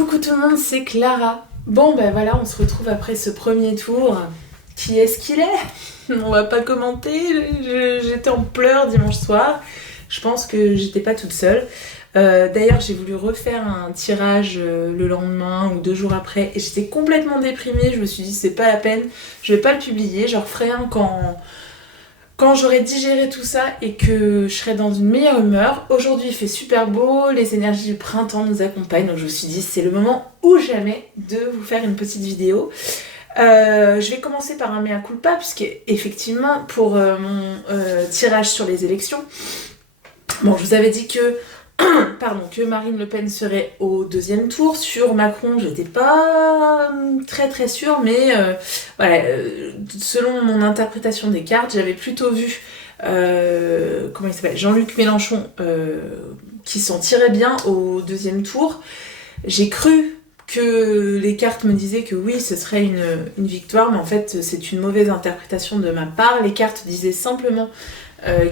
Coucou tout le monde, c'est Clara. Bon ben voilà, on se retrouve après ce premier tour. Qui est-ce qu'il est? On va pas commenter, j'étais en pleurs dimanche soir. Je pense que j'étais pas toute seule. D'ailleurs, j'ai voulu refaire un tirage le lendemain ou 2 jours après et j'étais complètement déprimée. Je me suis dit c'est pas la peine, je vais pas le publier, je referai un quand j'aurai digéré tout ça et que je serai dans une meilleure humeur. Aujourd'hui il fait super beau, les énergies du printemps nous accompagnent, donc je me suis dit c'est le moment ou jamais de vous faire une petite vidéo. Je vais commencer par un mea culpa puisque effectivement pour mon tirage sur les élections, bon je vous avais dit que que Marine Le Pen serait au 2e tour. Sur Macron, j'étais pas très sûre, mais voilà, selon mon interprétation des cartes, j'avais plutôt vu comment il s'appelle, Jean-Luc Mélenchon qui s'en tirait bien au 2e tour. J'ai cru que les cartes me disaient que oui, ce serait une victoire, mais en fait, c'est une mauvaise interprétation de ma part. Les cartes disaient simplement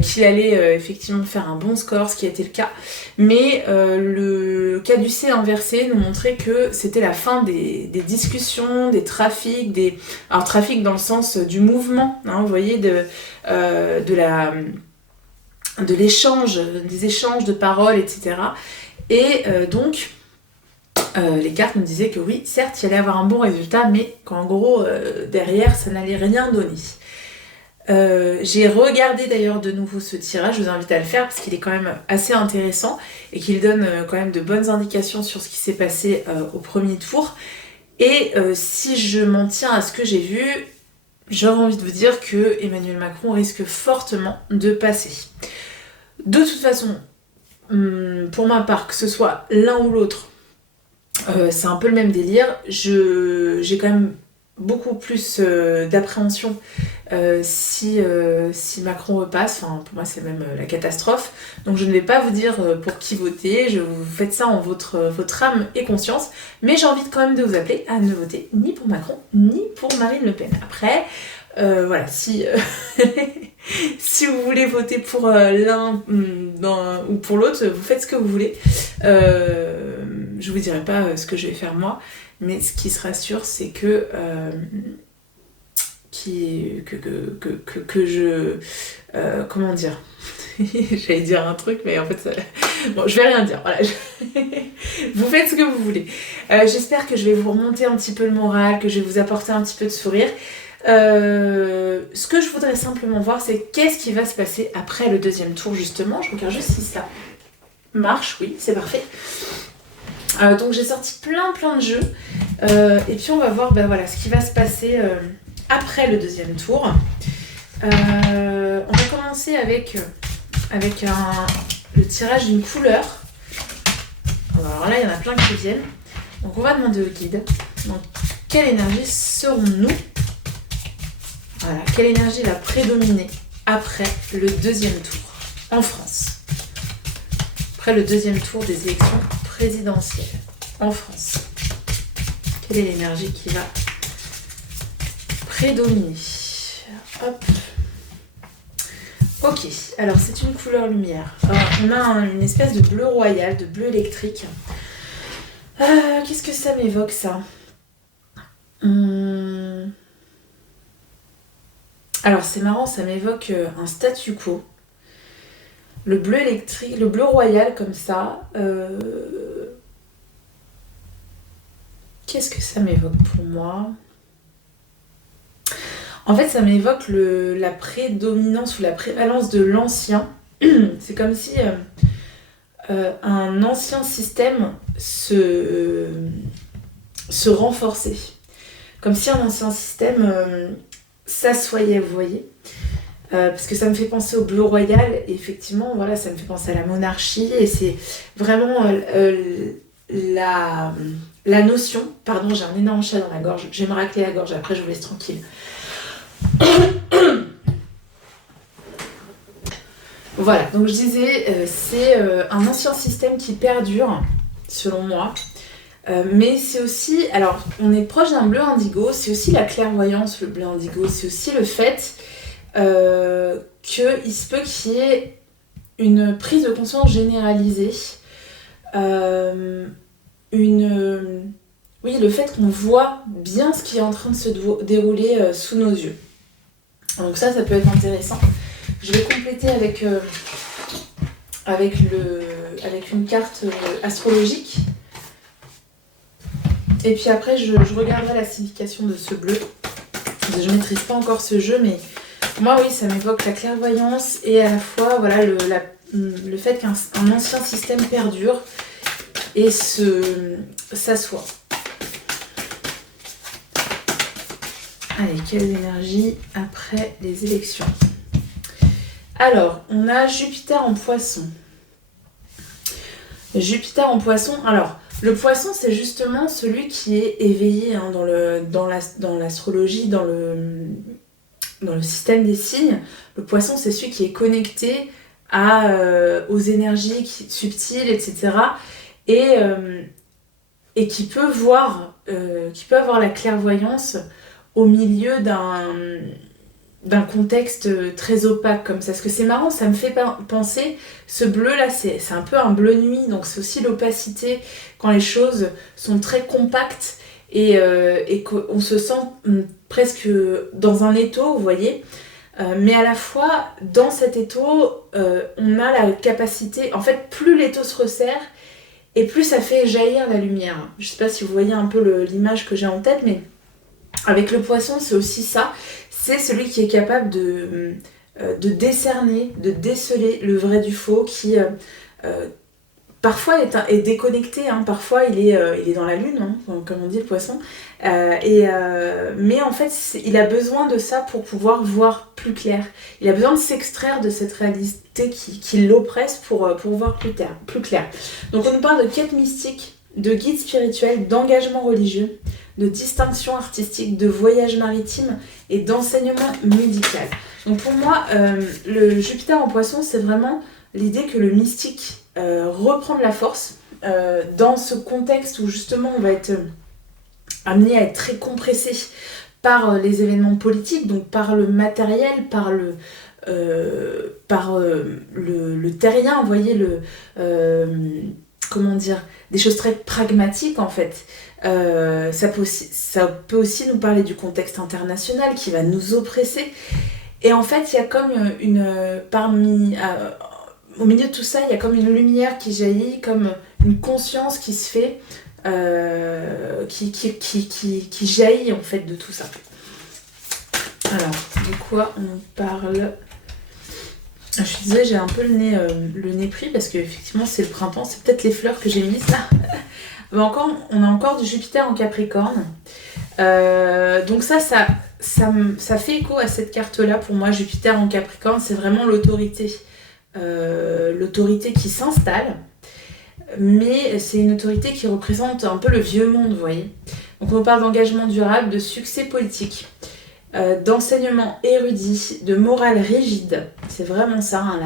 qu'il allait effectivement faire un bon score, ce qui a été le cas, mais le caducée inversé nous montrait que c'était la fin des discussions, des trafics, alors trafic dans le sens du mouvement, hein, vous voyez, de l'échange, des échanges de paroles, etc. Et donc les cartes me disaient que oui, certes, il allait avoir un bon résultat, mais qu'en gros, derrière, ça n'allait rien donner. J'ai regardé d'ailleurs de nouveau ce tirage, je vous invite à le faire parce qu'il est quand même assez intéressant et qu'il donne quand même de bonnes indications sur ce qui s'est passé au premier tour. Et si je m'en tiens à ce que j'ai vu, j'aurais envie de vous dire que Emmanuel Macron risque fortement de passer. De toute façon, pour ma part, que ce soit l'un ou l'autre, c'est un peu le même délire. J'ai quand même beaucoup plus d'appréhension si Macron repasse. Enfin, pour moi c'est même la catastrophe, donc je ne vais pas vous dire pour qui voter, vous faites ça en votre âme et conscience, mais j'ai envie quand même de vous appeler à ne voter ni pour Macron ni pour Marine Le Pen. Après voilà, si si vous voulez voter pour l'un ou pour l'autre, vous faites ce que vous voulez. Je vous dirai pas ce que je vais faire moi, mais ce qui sera sûr, c'est que je... comment dire, j'allais dire un truc, mais en fait... Ça... Bon, je vais rien dire, voilà. Vous faites ce que vous voulez. J'espère que je vais vous remonter un petit peu le moral, que je vais vous apporter un petit peu de sourire. Ce que je voudrais simplement voir, c'est qu'est-ce qui va se passer après le 2e tour, justement. Je regarde juste si ça marche. Oui, c'est parfait. Donc j'ai sorti plein de jeux et puis on va voir voilà, ce qui va se passer après le 2e tour. On va commencer avec le tirage d'une couleur. Alors là il y en a plein qui viennent, donc on va demander au guide, donc quelle énergie serons-nous, voilà, quelle énergie va prédominer après le 2e tour en France, après le 2e tour des élections présidentielle en France. Quelle est l'énergie qui va prédominer? Hop. Ok, alors c'est une couleur lumière. Alors, on a une espèce de bleu royal, de bleu électrique. Qu'est-ce que ça m'évoque, ça? Alors c'est marrant, ça m'évoque un statu quo. Le bleu électrique, le bleu royal comme ça, qu'est-ce que ça m'évoque pour moi? En fait, ça m'évoque la prédominance ou la prévalence de l'ancien. C'est comme si un ancien système se renforçait. Comme si un ancien système s'assoyait, vous voyez. Parce que ça me fait penser au bleu royal et effectivement voilà, ça me fait penser à la monarchie et c'est vraiment la notion, pardon, j'ai un énorme chat dans la gorge, je vais me racler la gorge, après je vous laisse tranquille. Voilà, donc je disais, c'est un ancien système qui perdure selon moi, mais c'est aussi, alors on est proche d'un bleu indigo, c'est aussi la clairvoyance, le bleu indigo, c'est aussi le fait qu'il se peut qu'il y ait une prise de conscience généralisée oui, le fait qu'on voit bien ce qui est en train de se dérouler sous nos yeux. Donc ça peut être intéressant. Je vais compléter avec une carte astrologique. Et puis après, je regarderai la signification de ce bleu. Je ne maîtrise pas encore ce jeu, mais moi, oui, ça m'évoque la clairvoyance et à la fois voilà, le fait qu'un ancien système perdure et s'assoit. Allez, quelles énergies après les élections? Alors, on a Jupiter en Poisson. Jupiter en Poisson, alors, le Poisson, c'est justement celui qui est éveillé hein, dans l'astrologie, dans le système des signes. Le Poisson, c'est celui qui est connecté aux énergies subtiles, etc. Et qui peut avoir la clairvoyance au milieu d'un contexte très opaque comme ça. Parce que c'est marrant, ça me fait penser, ce bleu-là, c'est un peu un bleu nuit, donc c'est aussi l'opacité quand les choses sont très compactes et qu'on se sent presque dans un étau, vous voyez. Mais à la fois, dans cet étau, on a la capacité... En fait, plus l'étau se resserre, et plus ça fait jaillir la lumière. Je sais pas si vous voyez un peu l'image que j'ai en tête, mais avec le Poisson, c'est aussi ça. C'est celui qui est capable de décerner, de déceler le vrai du faux, qui parfois est déconnecté, hein. Parfois il est dans la lune, hein, comme on dit le Poisson, mais en fait il a besoin de ça pour pouvoir voir plus clair. Il a besoin de s'extraire de cette réalité qui l'oppresse pour voir plus clair. Donc on nous parle de quête mystique, de guide spirituel, d'engagement religieux, de distinction artistique, de voyage maritime et d'enseignement médical. Donc pour moi, le Jupiter en Poisson, c'est vraiment l'idée que le mystique reprend de la force dans ce contexte où justement on va être amené à être très compressé par les événements politiques, donc par le matériel, par le terrien, vous voyez, comment dire, des choses très pragmatiques en fait. Ça peut aussi nous parler du contexte international qui va nous oppresser. Et en fait, il y a comme au milieu de tout ça, il y a comme une lumière qui jaillit, comme une conscience qui se fait, qui jaillit en fait de tout ça. Alors, de quoi on parle ? Je suis désolée, j'ai un peu le nez pris parce qu'effectivement c'est le printemps, c'est peut-être les fleurs que j'ai mises là. Mais on a encore du Jupiter en Capricorne. Donc ça fait écho à cette carte-là. Pour moi, Jupiter en Capricorne, c'est vraiment l'autorité. L'autorité qui s'installe, mais c'est une autorité qui représente un peu le vieux monde, vous voyez. Donc on parle d'engagement durable, de succès politique, d'enseignement érudit, de morale rigide. C'est vraiment ça, hein,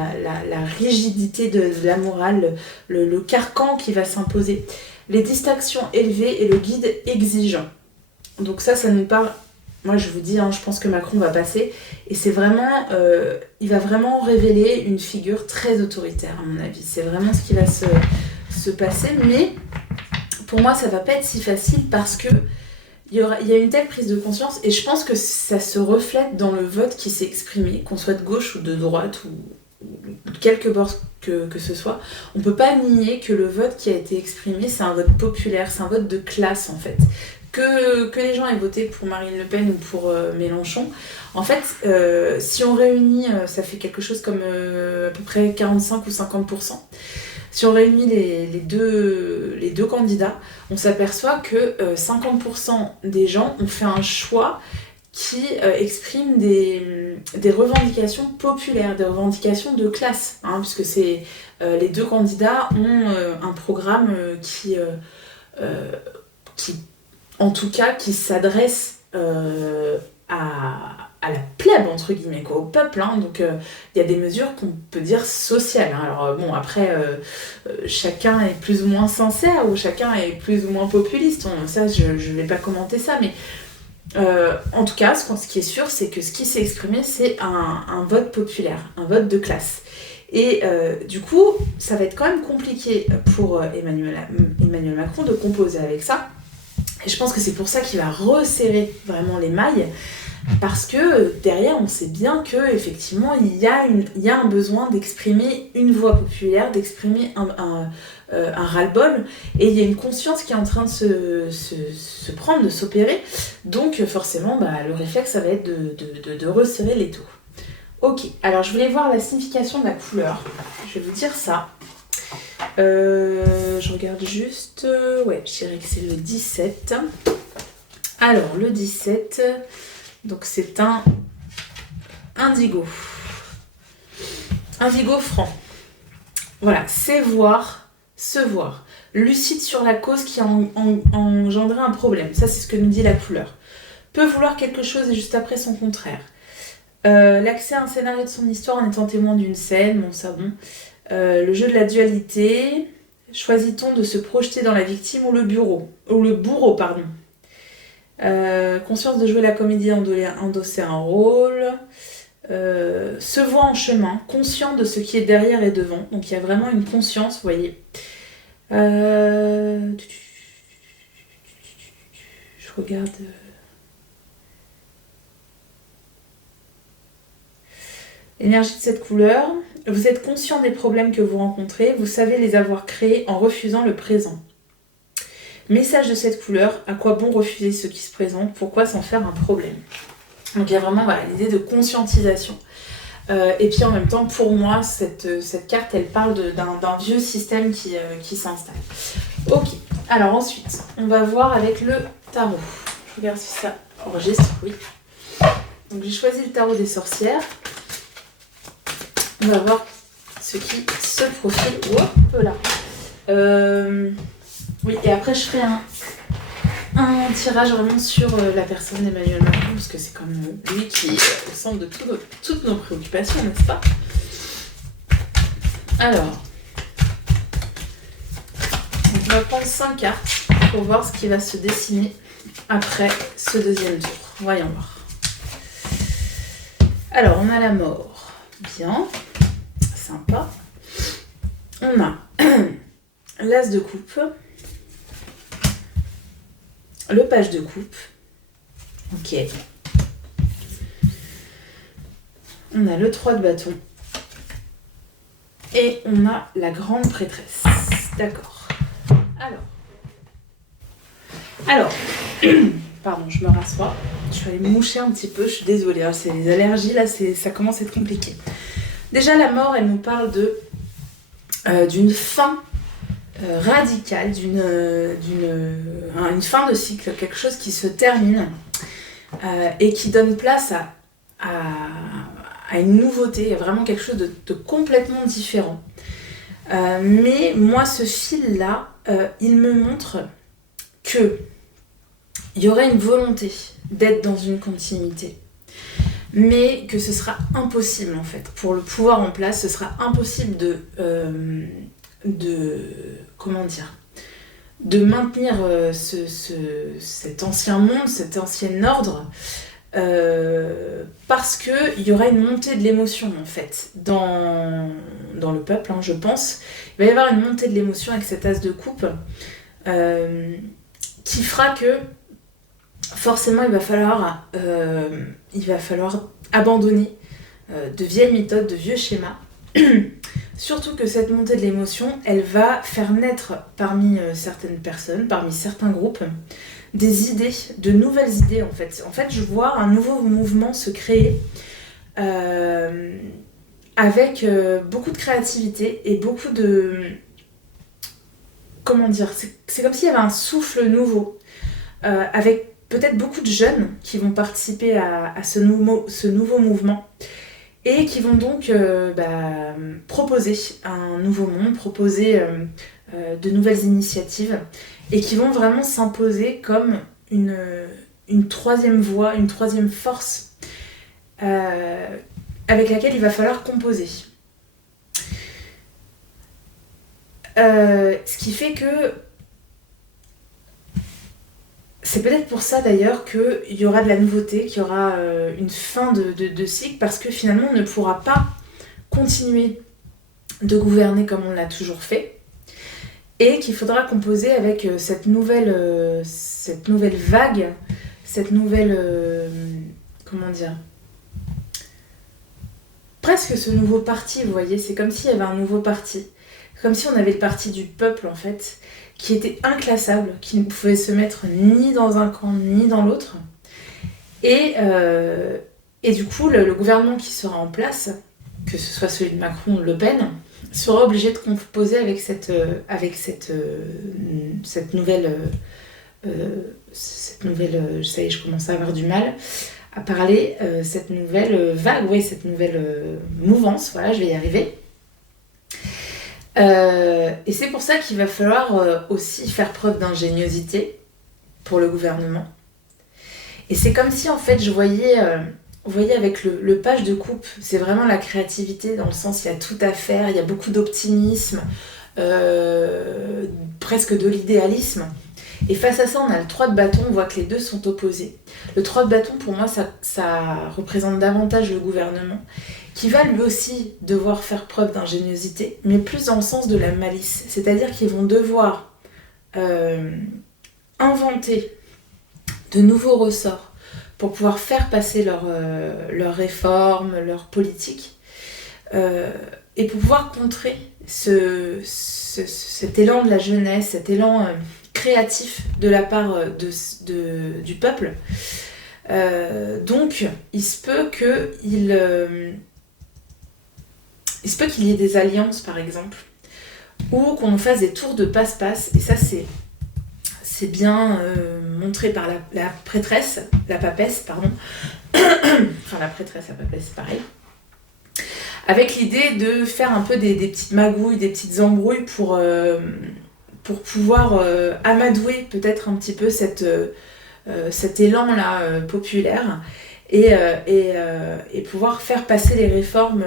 la rigidité de la morale, le carcan qui va s'imposer. Les distinctions élevées et le guide exigeant. Donc ça nous parle... Moi je vous dis, hein, je pense que Macron va passer. Et c'est vraiment... il va vraiment révéler une figure très autoritaire à mon avis. C'est vraiment ce qui va se passer. Mais pour moi ça va pas être si facile parce que il y a une telle prise de conscience. Et je pense que ça se reflète dans le vote qui s'est exprimé, qu'on soit de gauche ou de droite ou de quelque bord que ce soit. On peut pas nier que le vote qui a été exprimé, c'est un vote populaire, c'est un vote de classe en fait. Que les gens aient voté pour Marine Le Pen ou pour Mélenchon, en fait, si on réunit, ça fait quelque chose comme à peu près 45 ou 50%. Si on réunit les deux candidats, on s'aperçoit que 50% des gens ont fait un choix qui exprime des revendications populaires, des revendications de classe, hein, puisque les deux candidats ont un programme qui en tout cas, qui s'adresse à la plèbe, entre guillemets, quoi, au peuple. Hein. Donc, il y a des mesures qu'on peut dire sociales. Hein. Alors, bon, après, chacun est plus ou moins sincère ou chacun est plus ou moins populiste. Ça, je ne vais pas commenter ça, mais en tout cas, ce qui est sûr, c'est que ce qui s'est exprimé, c'est un vote populaire, un vote de classe. Et du coup, ça va être quand même compliqué pour Emmanuel Macron de composer avec ça. Et je pense que c'est pour ça qu'il va resserrer vraiment les mailles, parce que derrière, on sait bien qu'effectivement, il y a un besoin d'exprimer une voix populaire, d'exprimer un ras-le-bol, et il y a une conscience qui est en train de se prendre, de s'opérer. Donc forcément, le réflexe, ça va être de resserrer les taux. Ok, alors je voulais voir la signification de la couleur. Je vais vous dire ça. Je regarde juste... ouais, je dirais que c'est le 17. Alors, le 17... Donc c'est un indigo. Indigo franc. Voilà, c'est voir, se voir. Lucide sur la cause qui a engendré un problème. Ça, c'est ce que nous dit la couleur. Peut vouloir quelque chose et juste après son contraire. L'accès à un scénario de son histoire en étant témoin d'une scène, bon ça bon. Le jeu de la dualité. Choisit-on de se projeter dans la victime ou le bourreau, pardon. Conscience de jouer la comédie, endosser un rôle, se voit en chemin, conscient de ce qui est derrière et devant, donc il y a vraiment une conscience, vous voyez. Je regarde. L'énergie de cette couleur, vous êtes conscient des problèmes que vous rencontrez, vous savez les avoir créés en refusant le présent. Message de cette couleur, à quoi bon refuser ce qui se présente, pourquoi s'en faire un problème. Donc il y a vraiment l'idée de conscientisation. Et puis en même temps, pour moi, cette carte, elle parle d'un vieux système qui s'installe. Ok, alors ensuite, on va voir avec le tarot. Je regarde si ça enregistre, oui. Donc j'ai choisi le tarot des sorcières. On va voir ce qui se profile. Hop là. Oui, et après je ferai un tirage vraiment sur la personne d'Emmanuel Macron, parce que c'est quand même lui qui est au centre de toutes nos préoccupations, n'est-ce pas? Alors, on va prendre 5 cartes pour voir ce qui va se dessiner après ce deuxième tour. Voyons voir. Alors, on a la mort. Bien. Sympa. On a l'as de coupe. Le page de coupe. Ok. On a le 3 de bâton. Et on a la grande prêtresse. D'accord. Alors. Pardon, je me rassois. Je suis allée me moucher un petit peu. Je suis désolée. C'est les allergies. Là, ça commence à être compliqué. Déjà, la mort, elle nous parle d'une fin radicale, une fin de cycle, quelque chose qui se termine et qui donne place à une nouveauté, vraiment quelque chose de complètement différent. Mais moi, ce fil-là, il me montre qu'il y aurait une volonté d'être dans une continuité, mais que ce sera impossible en fait. Pour le pouvoir en place, ce sera impossible de maintenir cet ancien monde, cet ancien ordre, parce qu'il y aura une montée de l'émotion en fait dans le peuple, hein, je pense. Il va y avoir une montée de l'émotion avec cet as de coupe qui fera que forcément il va falloir abandonner de vieilles méthodes, de vieux schémas. Surtout que cette montée de l'émotion, elle va faire naître parmi certaines personnes, parmi certains groupes, des idées, de nouvelles idées en fait. En fait, je vois un nouveau mouvement se créer avec beaucoup de créativité et beaucoup de... Comment dire, c'est comme s'il y avait un souffle nouveau, avec peut-être beaucoup de jeunes qui vont participer à ce nouveau mouvement. Et qui vont donc proposer un nouveau monde, proposer de nouvelles initiatives, et qui vont vraiment s'imposer comme une troisième voie, une troisième force avec laquelle il va falloir composer. Ce qui fait que c'est peut-être pour ça d'ailleurs qu'il y aura de la nouveauté, qu'il y aura une fin de cycle, parce que finalement on ne pourra pas continuer de gouverner comme on l'a toujours fait, et qu'il faudra composer avec cette nouvelle vague, cette nouvelle... comment dire, presque ce nouveau parti, vous voyez, c'est comme s'il y avait un nouveau parti, comme si on avait le parti du peuple en fait, qui était inclassable, qui ne pouvait se mettre ni dans un camp ni dans l'autre, et du coup le gouvernement qui sera en place, que ce soit celui de Macron ou Le Pen, sera obligé de composer avec cette nouvelle, ça y est, je commence à avoir du mal à parler, cette nouvelle vague, oui, cette nouvelle mouvance, voilà, je vais y arriver. Et c'est pour ça qu'il va falloir aussi faire preuve d'ingéniosité pour le gouvernement. Et c'est comme si, en fait, je voyais, vous voyez, avec le page de coupe, c'est vraiment la créativité, dans le sens, il y a tout à faire, il y a beaucoup d'optimisme, presque de l'idéalisme. Et face à ça, on a le 3 de bâton, on voit que les deux sont opposés. Le 3 de bâton, pour moi, ça représente davantage le gouvernement, qui va lui aussi devoir faire preuve d'ingéniosité, mais plus dans le sens de la malice. C'est-à-dire qu'ils vont devoir inventer de nouveaux ressorts pour pouvoir faire passer leurs réformes, leurs politiques, et pour pouvoir contrer cet élan de la jeunesse, cet élan créatif de la part du peuple. Donc, il se peut qu'il y ait des alliances, par exemple, ou qu'on nous fasse des tours de passe-passe, et ça, c'est bien montré par la prêtresse, la papesse, pardon. Enfin, la prêtresse, la papesse, c'est pareil. Avec l'idée de faire un peu des petites magouilles, des petites embrouilles pour pouvoir amadouer peut-être un petit peu cet élan-là populaire et pouvoir faire passer les réformes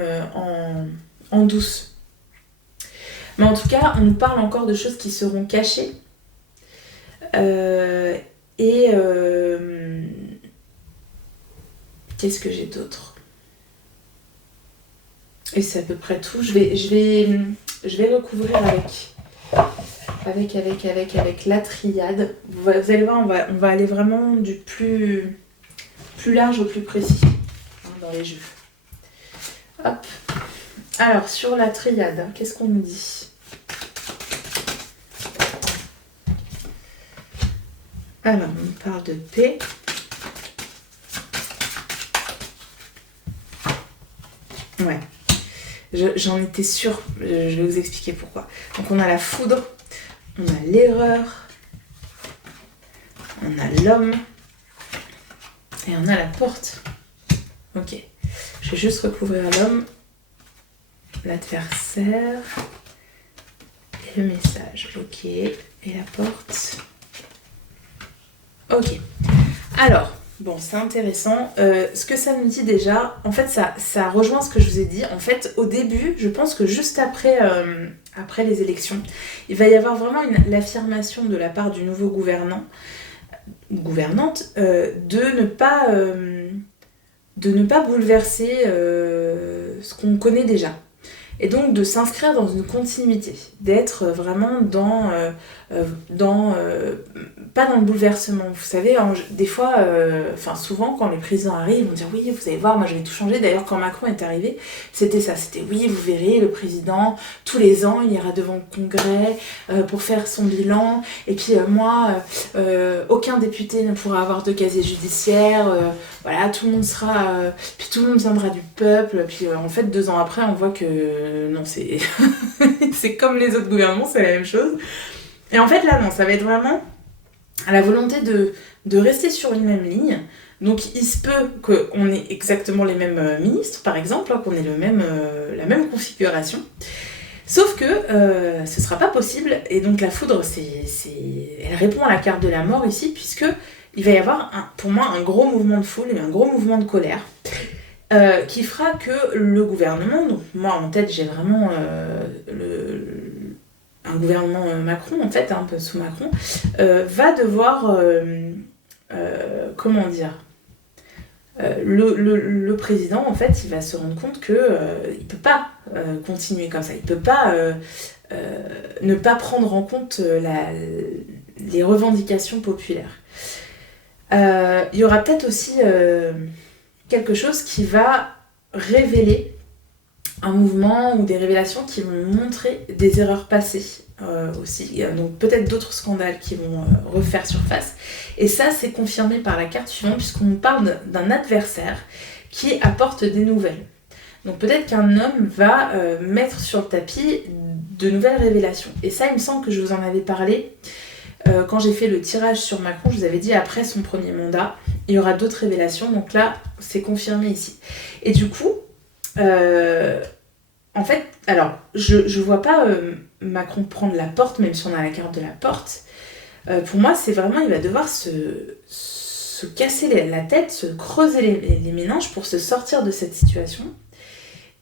en douce. Mais en tout cas, on nous parle encore de choses qui seront cachées. Qu'est-ce que j'ai d'autre ? Et c'est à peu près tout. Je vais recouvrir avec la triade. Vous allez voir, on va aller vraiment du plus large au plus précis dans les jeux. Hop. Alors, sur la triade, qu'est-ce qu'on nous dit ? Alors, on parle de paix. Ouais. J'en étais sûre, je vais vous expliquer pourquoi. Donc on a la foudre, on a l'erreur, on a l'homme et on a la porte. Ok, je vais juste recouvrir l'homme, l'adversaire et le message. Ok, et la porte. Ok, alors... Bon, c'est intéressant. Ce que ça nous dit déjà, en fait, ça rejoint ce que je vous ai dit. En fait, au début, je pense que juste après les élections, il va y avoir vraiment l'affirmation de la part du nouveau gouvernante de ne pas bouleverser ce qu'on connaît déjà. Et donc de s'inscrire dans une continuité, d'être vraiment pas dans le bouleversement. Vous savez, des fois, souvent quand les présidents arrivent, ils vont dire oui, vous allez voir, moi je vais tout changer. D'ailleurs, quand Macron est arrivé, c'était ça, c'était oui, vous verrez, le président, tous les ans, il ira devant le Congrès pour faire son bilan. Et puis aucun député ne pourra avoir de casier judiciaire. Voilà, tout le monde sera... puis tout le monde viendra du peuple. Puis en fait, 2 ans après, on voit que non, c'est c'est comme les autres gouvernements, c'est la même chose. Et en fait, là, non, ça va être vraiment à la volonté de rester sur une même ligne. Donc, il se peut qu'on ait exactement les mêmes ministres, par exemple, qu'on ait la même configuration. Sauf que ce sera pas possible. Et donc, la foudre, elle répond à la carte de la mort ici, puisque il va y avoir, pour moi, un gros mouvement de foule et un gros mouvement de colère qui fera que le gouvernement, donc moi en tête j'ai vraiment un gouvernement Macron en fait, un peu sous Macron, va devoir, comment dire, le président en fait il va se rendre compte que il peut pas continuer comme ça. Il peut pas ne pas prendre en compte les revendications populaires. Il y aura peut-être aussi quelque chose qui va révéler un mouvement ou des révélations qui vont montrer des erreurs passées aussi. Donc peut-être d'autres scandales qui vont refaire surface. Et ça, c'est confirmé par la carte suivante puisqu'on nous parle d'un adversaire qui apporte des nouvelles. Donc peut-être qu'un homme va mettre sur le tapis de nouvelles révélations. Et ça, il me semble que je vous en avais parlé quand j'ai fait le tirage sur Macron. Je vous avais dit après son premier mandat, il y aura d'autres révélations. Donc là, c'est confirmé ici. Et du coup, en fait, alors, je vois pas Macron prendre la porte, même si on a la carte de la porte. Pour moi, c'est vraiment, il va devoir se casser la tête, se creuser les méninges pour se sortir de cette situation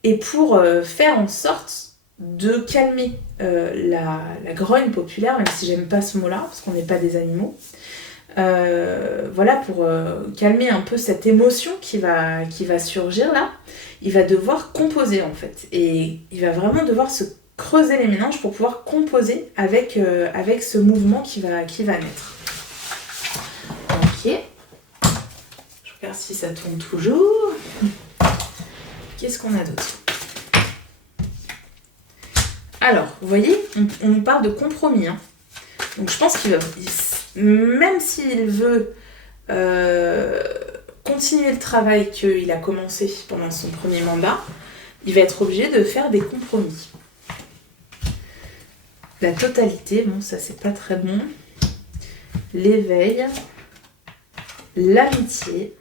et pour faire en sorte de calmer la grogne populaire, même si j'aime pas ce mot-là, parce qu'on n'est pas des animaux. Voilà, pour calmer un peu cette émotion qui va surgir là, il va devoir composer en fait. Et il va vraiment devoir se creuser les méninges pour pouvoir composer avec ce mouvement qui va naître. Ok. Je regarde si ça tourne toujours. Qu'est-ce qu'on a d'autre ? Alors, vous voyez, on nous parle de compromis. Hein. Donc je pense qu'il va... Même s'il veut continuer le travail qu'il a commencé pendant son premier mandat, il va être obligé de faire des compromis. La totalité, bon ça c'est pas très bon. L'éveil, l'amitié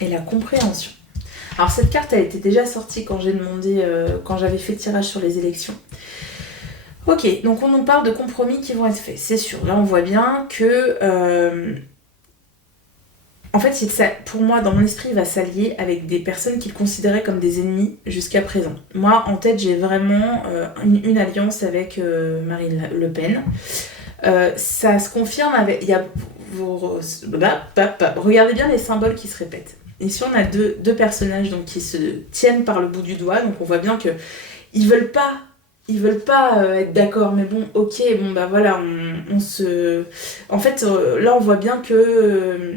et la compréhension. Alors cette carte elle était déjà sortie quand j'ai demandé, quand j'avais fait le tirage sur les élections. Ok, donc on nous parle de compromis qui vont être faits, c'est sûr. Là on voit bien que, en fait, pour moi, dans mon esprit, il va s'allier avec des personnes qu'il considérait comme des ennemis jusqu'à présent. Moi, en tête, j'ai vraiment une alliance avec Marine Le Pen. Ça se confirme avec... Regardez bien les symboles qui se répètent. Ici, on a deux personnages donc, qui se tiennent par le bout du doigt. Donc, on voit bien qu'ils veulent pas être d'accord, mais bon, ok, bon, bah voilà, on se... En fait, là, on voit bien que...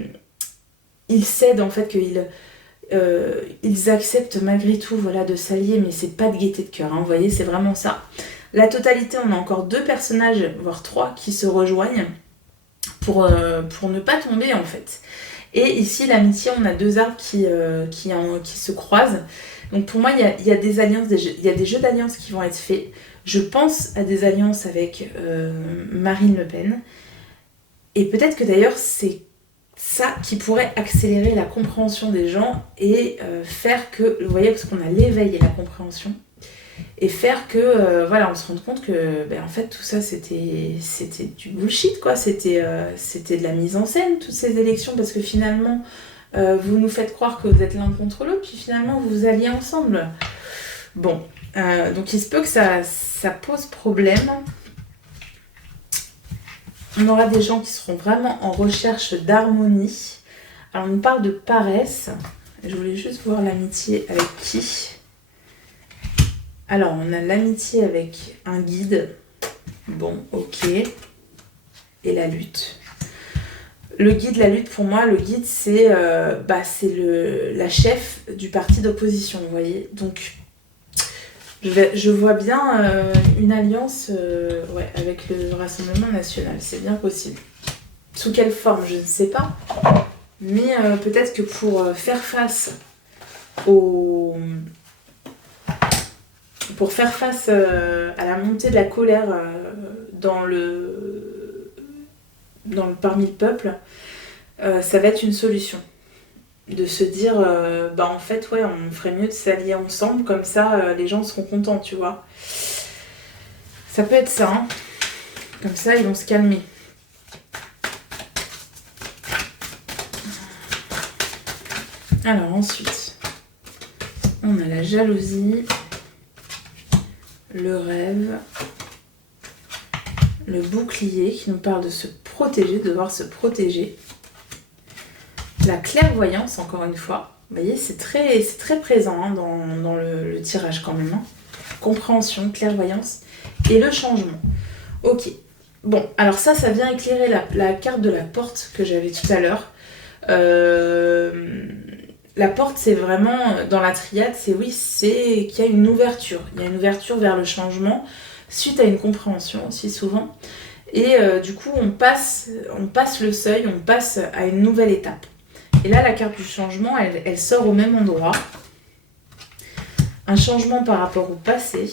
ils cèdent, en fait, ils acceptent malgré tout, voilà, de s'allier, mais c'est pas de gaieté de cœur, hein, vous voyez, c'est vraiment ça. La totalité, on a encore 2 personnages, voire 3, qui se rejoignent pour ne pas tomber, en fait. Et ici, l'amitié, on a 2 arbres qui se croisent. Donc pour moi, il y a des alliances, il y a des jeux d'alliances qui vont être faits. Je pense à des alliances avec Marine Le Pen. Et peut-être que d'ailleurs, c'est ça qui pourrait accélérer la compréhension des gens et faire que, vous voyez, parce qu'on a l'éveil et la compréhension, et faire que, voilà, on se rende compte que, en fait, tout ça, c'était du bullshit, quoi. C'était de la mise en scène, toutes ces élections, parce que finalement... vous nous faites croire que vous êtes l'un contre l'autre, puis finalement vous vous alliez ensemble. Bon, donc il se peut que ça pose problème. On aura des gens qui seront vraiment en recherche d'harmonie. Alors on nous parle de paresse. Je voulais juste voir l'amitié avec qui. Alors on a l'amitié avec un guide. Bon, ok. Et la lutte. Le guide, la lutte, pour moi, le guide, c'est la chef du parti d'opposition, vous voyez. Donc, je vois bien une alliance avec le Rassemblement National, c'est bien possible. Sous quelle forme, je ne sais pas. Mais peut-être que pour faire face à la montée de la colère parmi le peuple, ça va être une solution. De se dire, en fait, ouais, on ferait mieux de s'allier ensemble, comme ça, les gens seront contents, tu vois. Ça peut être ça, hein. Comme ça, ils vont se calmer. Alors, ensuite, on a la jalousie, le rêve, le bouclier qui nous parle de se protéger, de devoir se protéger. La clairvoyance, encore une fois. Vous voyez, c'est très présent hein, dans le tirage quand même. Hein. Compréhension, clairvoyance et le changement. Ok. Bon, alors ça vient éclairer la carte de la porte que j'avais tout à l'heure. La porte, c'est vraiment, dans la triade, c'est qu'il y a une ouverture. Il y a une ouverture vers le changement, suite à une compréhension aussi souvent. Et du coup, on passe le seuil, on passe à une nouvelle étape. Et là, la carte du changement, elle sort au même endroit. Un changement par rapport au passé.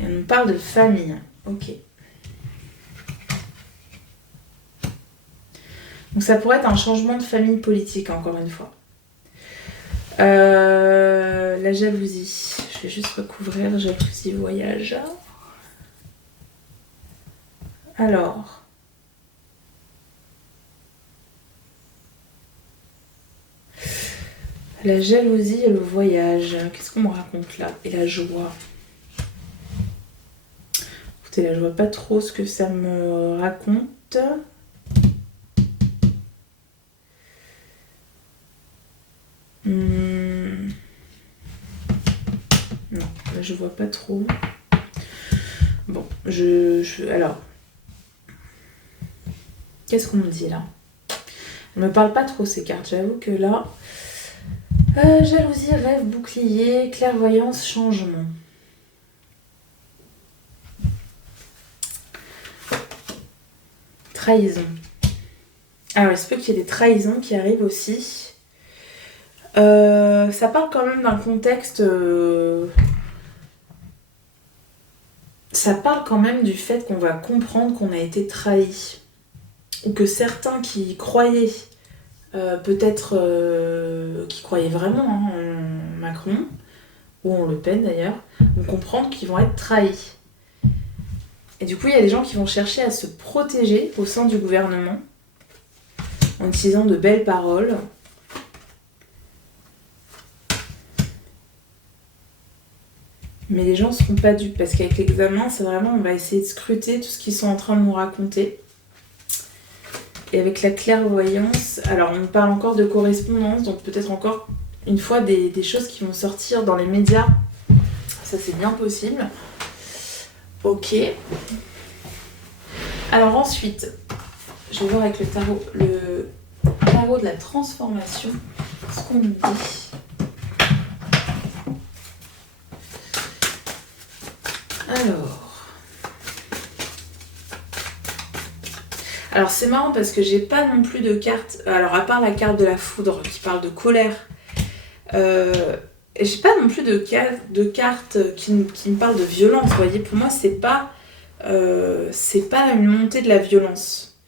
Et on nous parle de famille. Ok. Donc ça pourrait être un changement de famille politique, encore une fois. La jalousie. Je vais juste recouvrir jalousie voyage. Alors... La jalousie et le voyage. Qu'est-ce qu'on me raconte là? Et la joie. Écoutez, là, je vois pas trop ce que ça me raconte. Non, là, je vois pas trop. Bon, alors... Qu'est-ce qu'on me dit là? Elle me parle pas trop ces cartes, j'avoue que là... jalousie, rêve, bouclier, clairvoyance, changement. Trahison. Alors, il se peut qu'il y ait des trahisons qui arrivent aussi. Ça parle quand même d'un contexte... Ça parle quand même du fait qu'on va comprendre qu'on a été trahi. Ou que certains qui croyaient... peut-être qui croyaient vraiment hein, en Macron ou en Le Pen d'ailleurs, vont comprendre qu'ils vont être trahis. Et du coup, il y a des gens qui vont chercher à se protéger au sein du gouvernement en utilisant de belles paroles. Mais les gens ne seront pas dupes parce qu'avec l'examen, c'est vraiment, on va essayer de scruter tout ce qu'ils sont en train de nous raconter. Et avec la clairvoyance, alors on parle encore de correspondance, donc peut-être encore une fois des choses qui vont sortir dans les médias. Ça c'est bien possible. Ok. Alors ensuite, je vais voir avec le tarot de la transformation, ce qu'on nous dit. Alors c'est marrant parce que j'ai pas non plus de carte, alors à part la carte de la foudre qui parle de colère, j'ai pas non plus de carte qui me parle de violence, vous voyez, pour moi c'est pas une montée de la violence,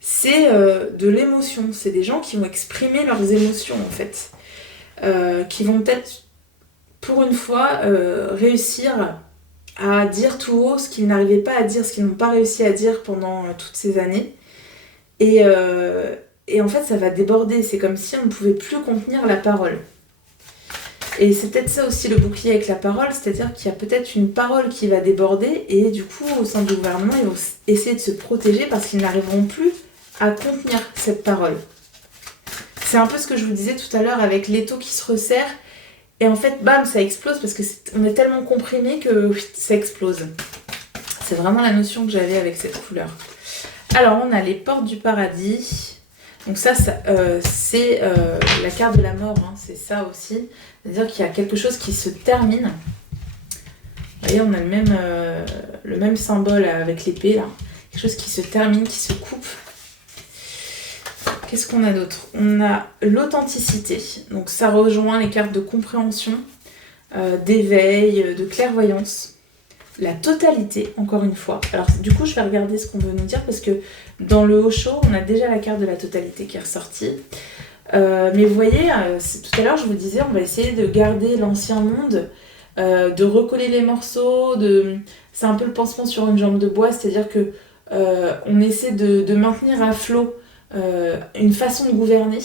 c'est de l'émotion, c'est des gens qui vont exprimer leurs émotions en fait, qui vont peut-être pour une fois réussir à dire tout haut ce qu'ils n'arrivaient pas à dire, ce qu'ils n'ont pas réussi à dire pendant toutes ces années. Et en fait, ça va déborder. C'est comme si on ne pouvait plus contenir la parole. Et c'est peut-être ça aussi le bouclier avec la parole, c'est-à-dire qu'il y a peut-être une parole qui va déborder et du coup, au sein du gouvernement, ils vont essayer de se protéger parce qu'ils n'arriveront plus à contenir cette parole. C'est un peu ce que je vous disais tout à l'heure avec l'étau qui se resserre et en fait, bam, ça explose parce qu'on est tellement comprimé que ça explose. C'est vraiment la notion que j'avais avec cette couleur. Alors, on a les portes du paradis. Donc ça c'est la carte de la mort, hein, c'est ça aussi. C'est-à-dire qu'il y a quelque chose qui se termine. Vous voyez, on a le même symbole avec l'épée, là. Quelque chose qui se termine, qui se coupe. Qu'est-ce qu'on a d'autre? On a l'authenticité. Donc ça rejoint les cartes de compréhension, d'éveil, de clairvoyance. La totalité, encore une fois. Alors du coup, je vais regarder ce qu'on veut nous dire parce que dans le Osho, on a déjà la carte de la totalité qui est ressortie. Mais vous voyez, tout à l'heure, je vous disais, on va essayer de garder l'ancien monde, de recoller les morceaux, c'est un peu le pansement sur une jambe de bois, c'est-à-dire que on essaie de maintenir à flot une façon de gouverner,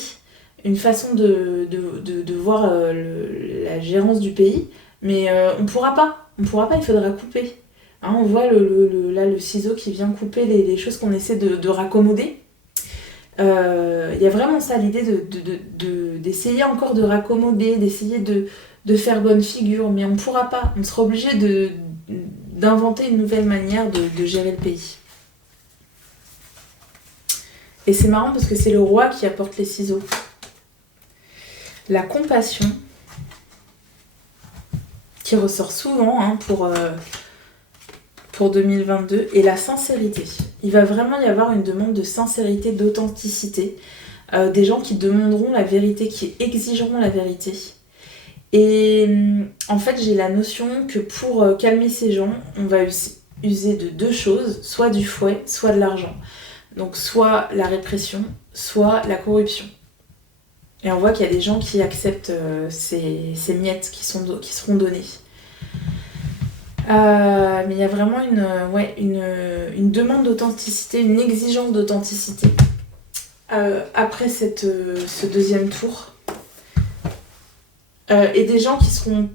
une façon de voir la gérance du pays, mais on pourra pas, il faudra couper. Hein, on voit là le ciseau qui vient couper les choses qu'on essaie de raccommoder. Il y a vraiment ça, l'idée d'essayer encore de raccommoder, d'essayer de faire bonne figure, mais on ne pourra pas. On sera obligé d'inventer une nouvelle manière de gérer le pays. Et c'est marrant parce que c'est le roi qui apporte les ciseaux. La compassion, qui ressort souvent hein, pour 2022, et la sincérité. Il va vraiment y avoir une demande de sincérité, d'authenticité. Des gens qui demanderont la vérité, qui exigeront la vérité. Et en fait, j'ai la notion que pour calmer ces gens, on va user de deux choses, soit du fouet, soit de l'argent. Donc soit la répression, soit la corruption. Et on voit qu'il y a des gens qui acceptent ces miettes qui seront données. Mais il y a vraiment une demande d'authenticité, une exigence d'authenticité après ce deuxième tour. Et des gens qui seront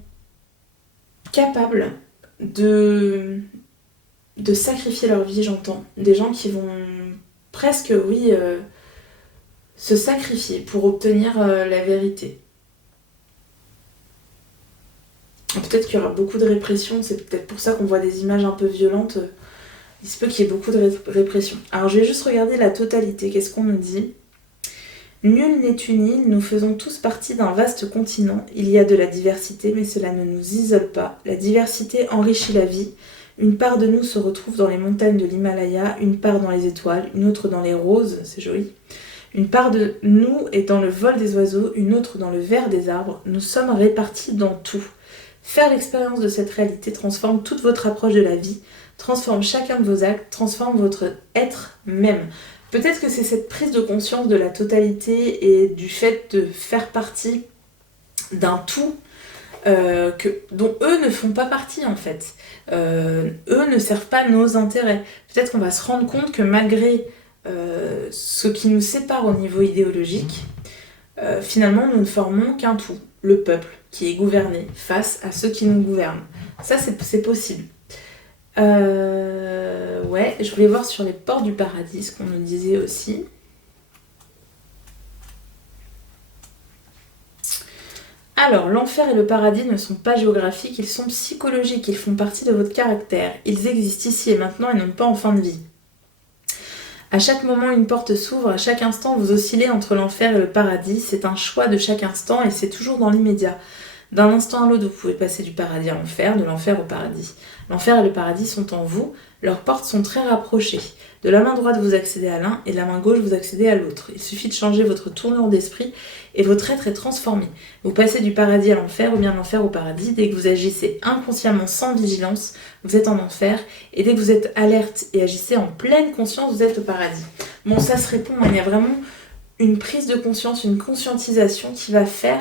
capables de sacrifier leur vie, j'entends. Des gens qui vont presque, se sacrifier pour obtenir la vérité. Peut-être qu'il y aura beaucoup de répression, c'est peut-être pour ça qu'on voit des images un peu violentes. Il se peut qu'il y ait beaucoup de répression. Alors je vais juste regarder la totalité, qu'est-ce qu'on nous dit ? Nul n'est une île, nous faisons tous partie d'un vaste continent. Il y a de la diversité, mais cela ne nous isole pas. La diversité enrichit la vie. Une part de nous se retrouve dans les montagnes de l'Himalaya, une part dans les étoiles, une autre dans les roses, c'est joli. Une part de nous est dans le vol des oiseaux, une autre dans le vert des arbres. Nous sommes répartis dans tout. Faire l'expérience de cette réalité transforme toute votre approche de la vie, transforme chacun de vos actes, transforme votre être même. Peut-être que c'est cette prise de conscience de la totalité et du fait de faire partie d'un tout dont eux ne font pas partie en fait. Eux ne servent pas nos intérêts. Peut-être qu'on va se rendre compte que malgré ce qui nous sépare au niveau idéologique, finalement nous ne formons qu'un tout, le peuple qui est gouverné face à ceux qui nous gouvernent. Ça c'est possible. Je voulais voir sur les portes du paradis ce qu'on nous disait aussi. Alors, l'enfer et le paradis ne sont pas géographiques, ils sont psychologiques, ils font partie de votre caractère. Ils existent ici et maintenant et non pas en fin de vie. À chaque moment, une porte s'ouvre, à chaque instant, vous oscillez entre l'enfer et le paradis. C'est un choix de chaque instant et c'est toujours dans l'immédiat. D'un instant à l'autre, vous pouvez passer du paradis à l'enfer, de l'enfer au paradis. L'enfer et le paradis sont en vous, leurs portes sont très rapprochées. De la main droite, vous accédez à l'un et de la main gauche, vous accédez à l'autre. Il suffit de changer votre tournure d'esprit et votre être est transformé. Vous passez du paradis à l'enfer ou bien de l'enfer au paradis. Dès que vous agissez inconsciemment sans vigilance, vous êtes en enfer. Et dès que vous êtes alerte et agissez en pleine conscience, vous êtes au paradis. Bon, ça se répond, il y a vraiment une prise de conscience, une conscientisation qui va faire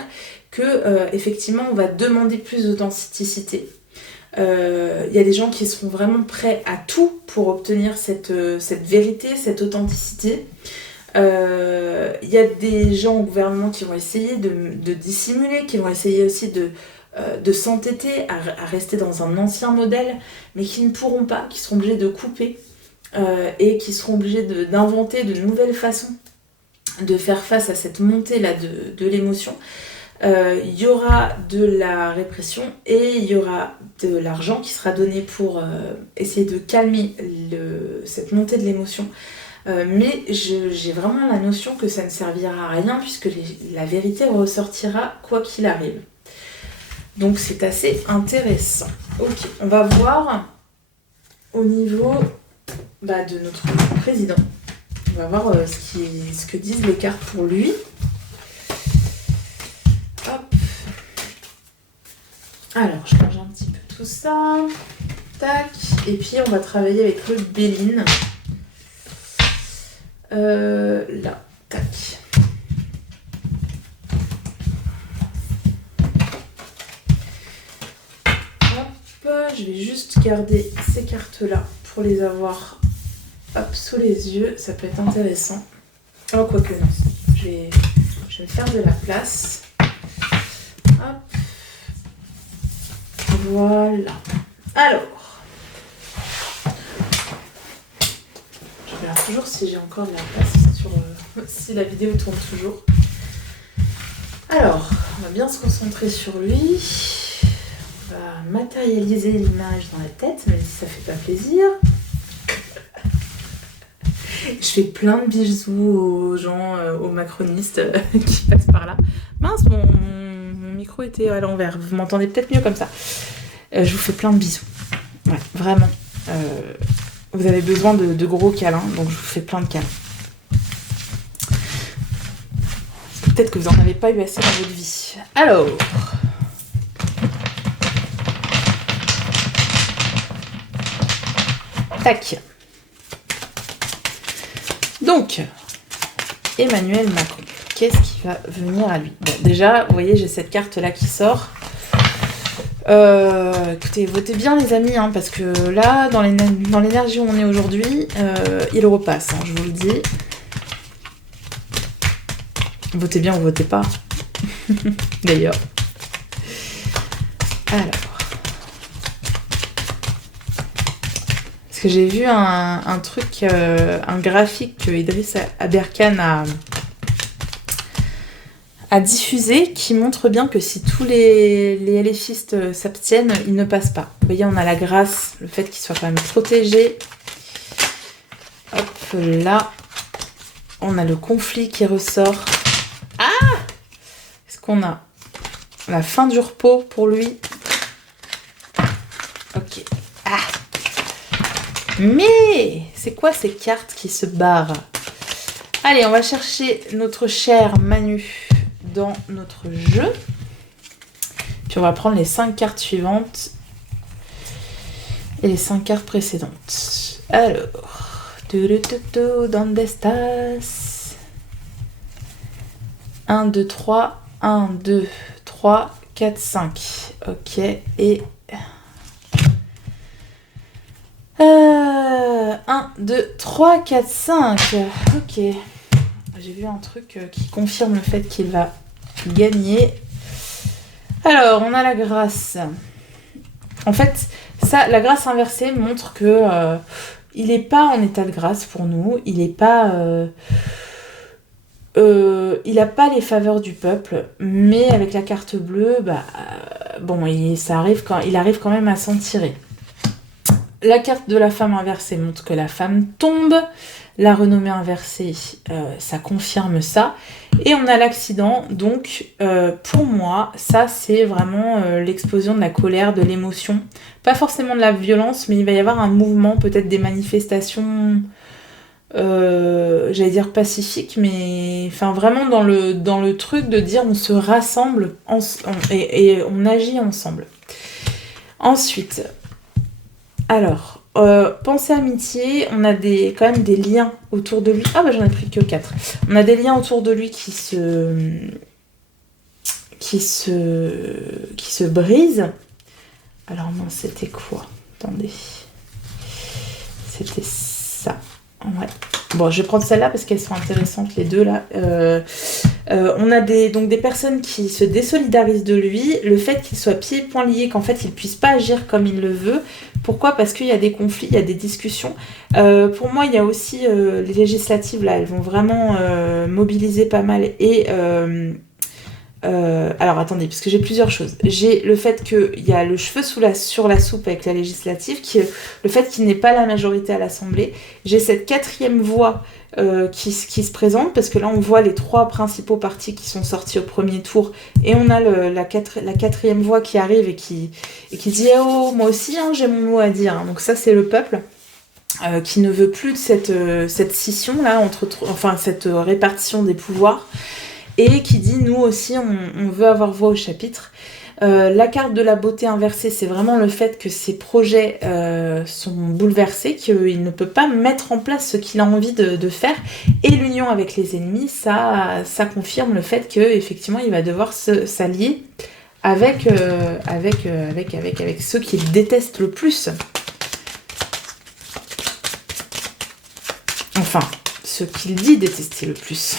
que, effectivement, on va demander plus d'authenticité. Il y a des gens qui seront vraiment prêts à tout pour obtenir cette vérité, cette authenticité. Il y a des gens au gouvernement qui vont essayer de dissimuler, qui vont essayer aussi de s'entêter à rester dans un ancien modèle, mais qui ne pourront pas, qui seront obligés de couper et qui seront obligés d'inventer de nouvelles façons de faire face à cette montée-là de l'émotion. Il y aura de la répression et il y aura de l'argent qui sera donné pour essayer de calmer cette montée de l'émotion. Mais j'ai vraiment la notion que ça ne servira à rien puisque la vérité ressortira quoi qu'il arrive. Donc c'est assez intéressant. Ok, on va voir au niveau de notre président. On va voir ce que disent les cartes pour lui. Hop. Alors, je change un petit peu tout ça. Tac. Et puis, on va travailler avec le Béline. Là. Tac. Hop. Je vais juste garder ces cartes-là pour les avoir sous les yeux. Ça peut être intéressant. Oh, quoique non. Je vais me faire de la place. Hop. Voilà. Alors. Je regarde toujours si j'ai encore de la place sur si la vidéo tourne toujours. Alors, on va bien se concentrer sur lui. On va matérialiser l'image dans la tête, même si ça fait pas plaisir. Je fais plein de bisous aux gens, aux macronistes qui passent par là. Mince, mon micro était à l'envers. Vous m'entendez peut-être mieux comme ça. Je vous fais plein de bisous. Ouais, vraiment. Vous avez besoin de gros câlins, donc je vous fais plein de câlins. Peut-être que vous n'en avez pas eu assez dans votre vie. Alors... Tac. Donc, Emmanuel Macron, qu'est-ce qui va venir à lui? Bon, déjà, vous voyez, j'ai cette carte-là qui sort. Écoutez, votez bien les amis, hein, parce que là, dans l'énergie où on est aujourd'hui, il repasse, hein, je vous le dis. Votez bien ou votez pas. D'ailleurs. Alors. Parce que j'ai vu un truc, un graphique que Idriss Aberkan a diffusé qui montre bien que si tous les LFistes s'abstiennent, ils ne passent pas. Vous voyez, on a la grâce, le fait qu'ils soient quand même protégés. Hop là. On a le conflit qui ressort. Ah! Est-ce qu'on a la fin du repos pour lui? Ok. Ah! Mais c'est quoi ces cartes qui se barrent? Allez, on va chercher notre cher Manu dans notre jeu. Puis on va prendre les 5 cartes suivantes et les 5 cartes précédentes. Alors, ¿dónde estás? 1, 2, 3, 1, 2, 3, 4, 5. Ok, et... 1, 2, 3, 4, 5. Ok. J'ai vu un truc qui confirme le fait qu'il va gagner. Alors, on a la grâce. En fait, ça, la grâce inversée montre que il n'est pas en état de grâce pour nous. Il n'est pas... il n'a pas les faveurs du peuple. Mais avec la carte bleue, bon, il arrive quand même à s'en tirer. La carte de la femme inversée montre que la femme tombe. La renommée inversée, ça confirme ça. Et on a l'accident. Donc, pour moi, ça, c'est vraiment l'explosion de la colère, de l'émotion. Pas forcément de la violence, mais il va y avoir un mouvement, peut-être des manifestations, j'allais dire pacifiques, mais enfin vraiment dans le truc de dire on se rassemble et on agit ensemble. Ensuite... Alors, pensée amitié, on a quand même des liens autour de lui. Ah bah j'en ai pris que 4. On a des liens autour de lui qui se brisent. Alors non, c'était quoi? Attendez. C'était ça. Ouais. Bon, je vais prendre celle-là parce qu'elles sont intéressantes les deux là. On a donc des personnes qui se désolidarisent de lui, le fait qu'il soit pieds et poings liés, qu'en fait il puisse pas agir comme il le veut. Pourquoi? Parce qu'il y a des conflits, il y a des discussions. Pour moi, il y a aussi les législatives là, elles vont vraiment mobiliser pas mal. Et alors attendez, parce que j'ai plusieurs choses. J'ai le fait qu'il y a le cheveu sur la soupe avec la législative, le fait qu'il n'ait pas la majorité à l'Assemblée. J'ai cette 4e voix qui se présente, parce que là on voit les 3 principaux partis qui sont sortis au premier tour, et on a la 4e voix qui arrive et qui dit « Oh, moi aussi hein, j'ai mon mot à dire ». Donc ça c'est le peuple qui ne veut plus de cette scission là, cette répartition des pouvoirs, et qui dit nous aussi on veut avoir voix au chapitre. La carte de la beauté inversée, c'est vraiment le fait que ses projets sont bouleversés, qu'il ne peut pas mettre en place ce qu'il a envie de faire. Et l'union avec les ennemis, ça confirme le fait qu'effectivement il va devoir s'allier avec ceux qu'il déteste le plus. Enfin, ceux qu'il dit détester le plus.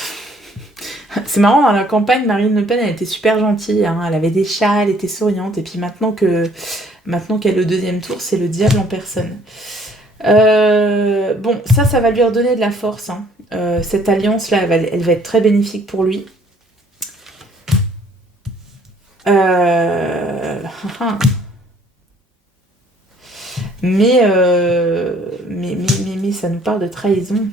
C'est marrant, dans la campagne, Marine Le Pen, elle était super gentille, hein. Elle avait des chats, elle était souriante, et puis maintenant qu'elle est au 2e tour, c'est le diable en personne. Bon, ça va lui redonner de la force. Hein. Cette alliance-là, elle va être très bénéfique pour lui. Mais ça nous parle de trahison.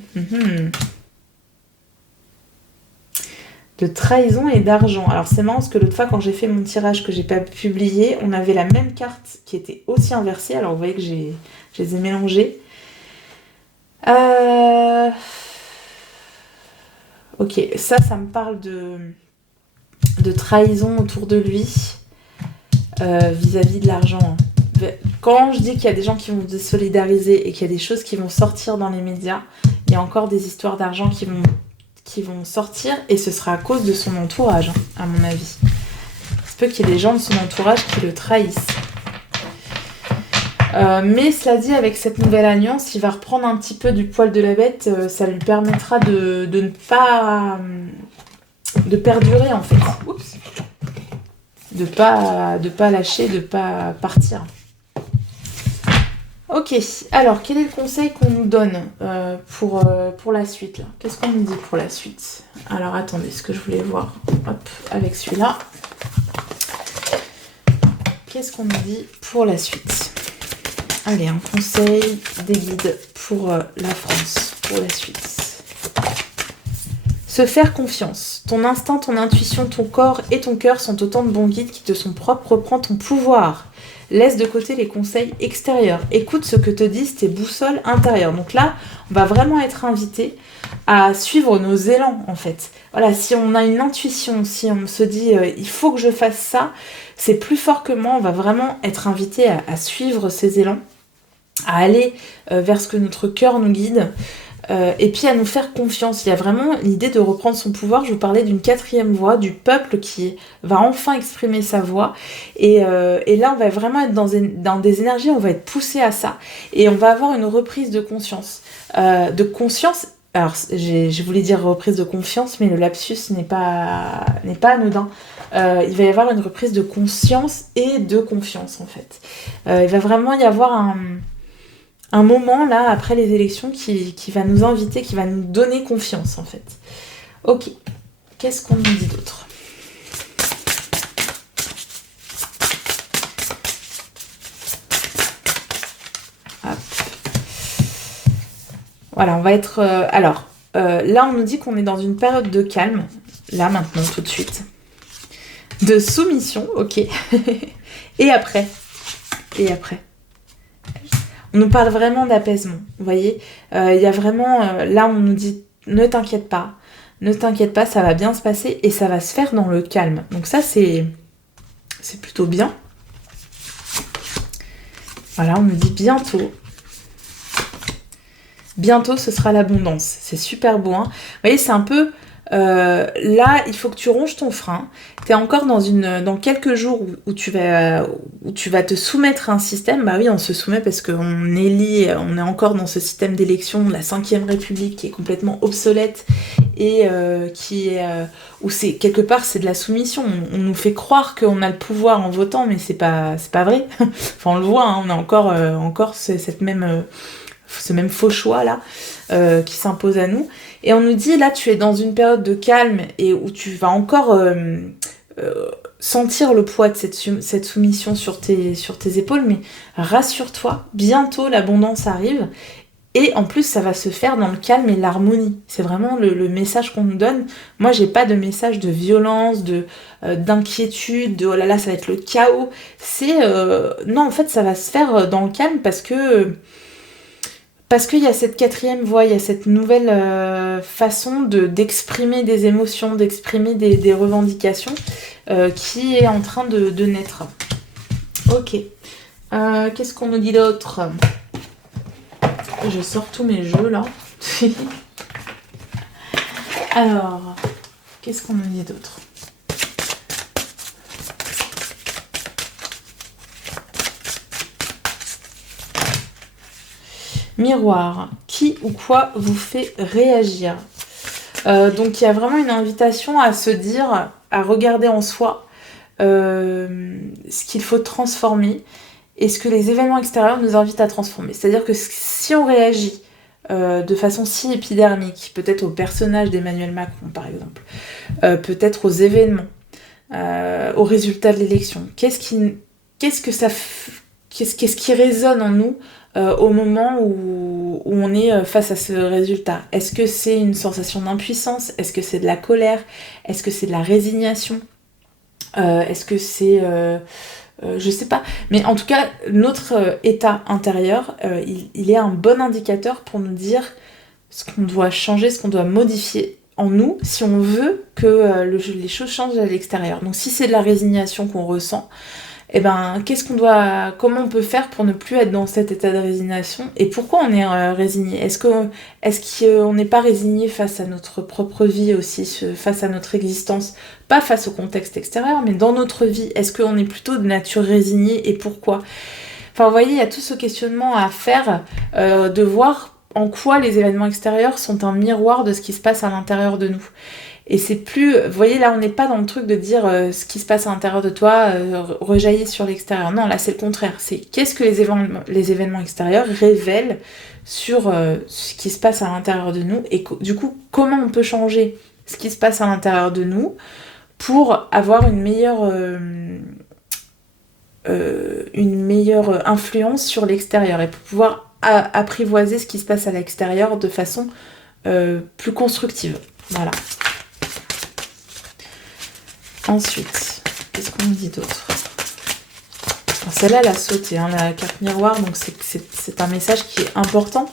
De trahison et d'argent. Alors c'est marrant parce que l'autre fois quand j'ai fait mon tirage que j'ai pas publié, on avait la même carte qui était aussi inversée. Alors vous voyez que je les ai mélangées. Ok, ça me parle de trahison autour de lui vis-à-vis de l'argent. Quand je dis qu'il y a des gens qui vont se désolidariser et qu'il y a des choses qui vont sortir dans les médias, il y a encore des histoires d'argent qui vont sortir et ce sera à cause de son entourage, à mon avis. Il se peut qu'il y ait des gens de son entourage qui le trahissent. Mais cela dit, avec cette nouvelle alliance, il va reprendre un petit peu du poil de la bête. Ça lui permettra de ne pas... de perdurer en fait. Oups. De pas lâcher, de pas partir. Ok, alors quel est le conseil qu'on nous donne pour la suite là ? Qu'est-ce qu'on nous dit pour la suite ? Alors attendez, ce que je voulais voir, hop, avec celui-là. Qu'est-ce qu'on nous dit pour la suite ? Allez, un conseil, des guides pour la France, pour la suite. Se faire confiance. Ton instinct, ton intuition, ton corps et ton cœur sont autant de bons guides qui te sont propres. Reprends ton pouvoir. Laisse de côté les conseils extérieurs. Écoute ce que te disent tes boussoles intérieures. Donc là, on va vraiment être invité à suivre nos élans, en fait. Voilà, si on a une intuition, si on se dit il faut que je fasse ça, c'est plus fort que moi. On va vraiment être invité à suivre ces élans, à aller vers ce que notre cœur nous guide. Et puis à nous faire confiance. Il y a vraiment l'idée de reprendre son pouvoir. Je vous parlais d'une 4e voix, du peuple qui va enfin exprimer sa voix. Et là, on va vraiment être dans des énergies, on va être poussé à ça. Et on va avoir une reprise de conscience. De conscience, alors je voulais dire reprise de confiance, mais le lapsus n'est pas anodin. Il va y avoir une reprise de conscience et de confiance, en fait. Il va vraiment y avoir un moment là après les élections qui va nous inviter, qui va nous donner confiance en fait. Ok, qu'est-ce qu'on nous dit d'autre ? Hop. Voilà, on va être... là on nous dit qu'on est dans une période de calme, là maintenant tout de suite. De soumission, ok. Et après. On nous parle vraiment d'apaisement, vous voyez. Il y a vraiment... là, on nous dit, ne t'inquiète pas, ça va bien se passer et ça va se faire dans le calme. Donc ça, c'est plutôt bien. Voilà, on nous dit bientôt. Bientôt, ce sera l'abondance. C'est super beau, hein. Vous voyez, c'est un peu... là, il faut que tu ronges ton frein. Tu es encore dans quelques jours où tu vas te soumettre à un système. Bah oui, on se soumet parce qu'on est encore dans ce système d'élection de la 5e République qui est complètement obsolète et où c'est quelque part c'est de la soumission. On nous fait croire qu'on a le pouvoir en votant, mais c'est pas vrai. Enfin, on le voit, hein, on a encore ce même faux choix là qui s'impose à nous. Et on nous dit, là, tu es dans une période de calme et où tu vas encore sentir le poids de cette soumission sur tes épaules, mais rassure-toi, bientôt l'abondance arrive. Et en plus, ça va se faire dans le calme et l'harmonie. C'est vraiment le message qu'on nous donne. Moi, j'ai pas de message de violence, d'inquiétude, de oh là là, ça va être le chaos. Non, en fait, ça va se faire dans le calme parce qu'il y a cette 4e voie, il y a cette nouvelle façon d'exprimer des émotions, d'exprimer des revendications qui est en train de naître. Ok. Qu'est-ce qu'on nous dit d'autre ? Je sors tous mes jeux là. Alors, qu'est-ce qu'on nous dit d'autre ? Miroir, qui ou quoi vous fait réagir ? Donc il y a vraiment une invitation à se dire, à regarder en soi ce qu'il faut transformer et ce que les événements extérieurs nous invitent à transformer. C'est-à-dire que si on réagit de façon si épidermique, peut-être au personnage d'Emmanuel Macron par exemple, peut-être aux événements, aux résultats de l'élection, qu'est-ce qui résonne en nous au moment où on est face à ce résultat? Est-ce que c'est une sensation d'impuissance? Est-ce que c'est de la colère? Est-ce que c'est de la résignation? Est-ce que c'est... je sais pas. Mais en tout cas, notre état intérieur, il est un bon indicateur pour nous dire ce qu'on doit changer, ce qu'on doit modifier en nous, si on veut que les choses changent à l'extérieur. Donc si c'est de la résignation qu'on ressent, eh ben, comment on peut faire pour ne plus être dans cet état de résignation? Et pourquoi on est résigné? Est-ce qu'on n'est pas résigné face à notre propre vie aussi, face à notre existence? Pas face au contexte extérieur, mais dans notre vie. Est-ce qu'on est plutôt de nature résignée et pourquoi? Enfin, vous voyez, il y a tout ce questionnement à faire, de voir en quoi les événements extérieurs sont un miroir de ce qui se passe à l'intérieur de nous. Et c'est plus... Vous voyez, là, on n'est pas dans le truc de dire ce qui se passe à l'intérieur de toi rejaillit sur l'extérieur. Non, là, c'est le contraire. C'est qu'est-ce que les événements extérieurs révèlent sur ce qui se passe à l'intérieur de nous et du coup, comment on peut changer ce qui se passe à l'intérieur de nous pour avoir une meilleure influence sur l'extérieur et pour pouvoir apprivoiser ce qui se passe à l'extérieur de façon plus constructive. Voilà. Ensuite, qu'est-ce qu'on me dit d'autre? Alors celle-là, elle a sauté, hein, la carte miroir, donc c'est un message qui est important,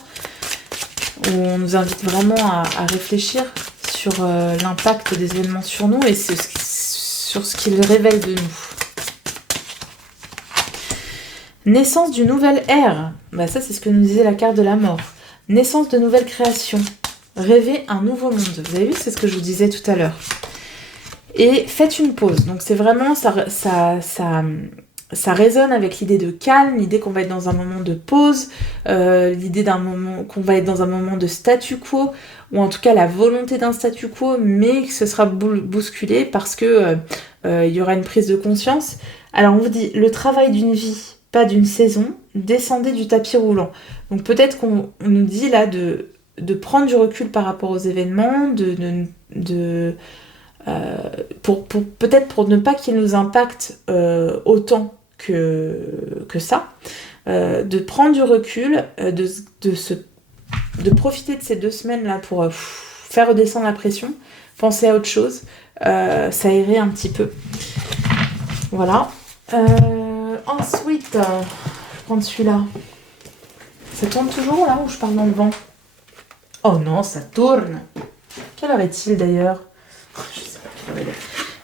où on nous invite vraiment à réfléchir sur l'impact des événements sur nous et sur ce qu'ils révèlent de nous. Naissance d'une nouvelle ère. Bah ça, c'est ce que nous disait la carte de la mort. Naissance de nouvelles créations. Rêver un nouveau monde. Vous avez vu, c'est ce que je vous disais tout à l'heure. Et faites une pause. Donc c'est vraiment, ça résonne avec l'idée de calme, l'idée qu'on va être dans un moment de pause, l'idée qu'on va être dans un moment de statu quo, ou en tout cas la volonté d'un statu quo, mais que ce sera bousculé parce que y aura une prise de conscience. Alors on vous dit, le travail d'une vie, pas d'une saison, descendez du tapis roulant. Donc peut-être qu'on nous dit là de prendre du recul par rapport aux événements, peut-être pour ne pas qu'ils nous impactent autant que ça, de prendre du recul, de profiter de ces 2 semaines là pour faire redescendre la pression, penser à autre chose, s'aérer un petit peu. Voilà. Ensuite, je vais prendre celui-là. Ça tourne toujours là ou je parle dans le vent? Oh non, ça tourne. Quelle heure est-il d'ailleurs? Je sais pas quelle heure il est.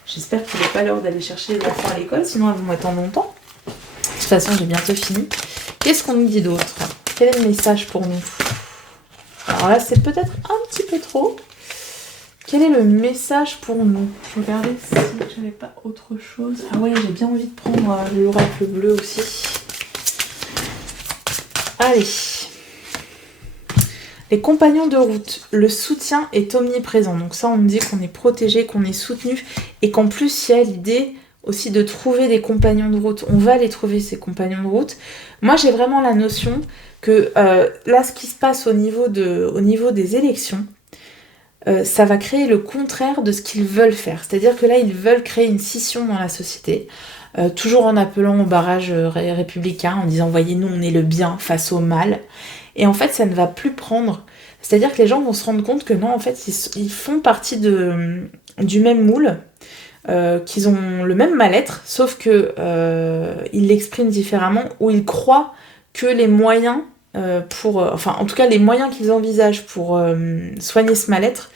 J'espère qu'il n'est pas l'heure d'aller chercher les enfants à l'école, sinon elles vont m'attendre longtemps. De toute façon, j'ai bientôt fini. Qu'est-ce qu'on nous dit d'autre? Quel est le message pour nous? Alors là, c'est peut-être un petit peu trop. Quel est le message pour nous? Je regardais si j'avais pas autre chose. Ah ouais, j'ai bien envie de prendre l'oracle bleu aussi. Allez. Les compagnons de route, le soutien est omniprésent. Donc ça, on me dit qu'on est protégé, qu'on est soutenu et qu'en plus, il y a l'idée aussi de trouver des compagnons de route. On va les trouver, ces compagnons de route. Moi, j'ai vraiment la notion que là, ce qui se passe au niveau des élections, ça va créer le contraire de ce qu'ils veulent faire. C'est-à-dire que là, ils veulent créer une scission dans la société, toujours en appelant au barrage républicain, en disant « Voyez, nous, on est le bien face au mal ». Et en fait, ça ne va plus prendre. C'est-à-dire que les gens vont se rendre compte que non, en fait, ils font partie du même moule, qu'ils ont le même mal-être, sauf que ils l'expriment différemment, ou ils croient que les moyens en tout cas, les moyens qu'ils envisagent pour soigner ce mal-être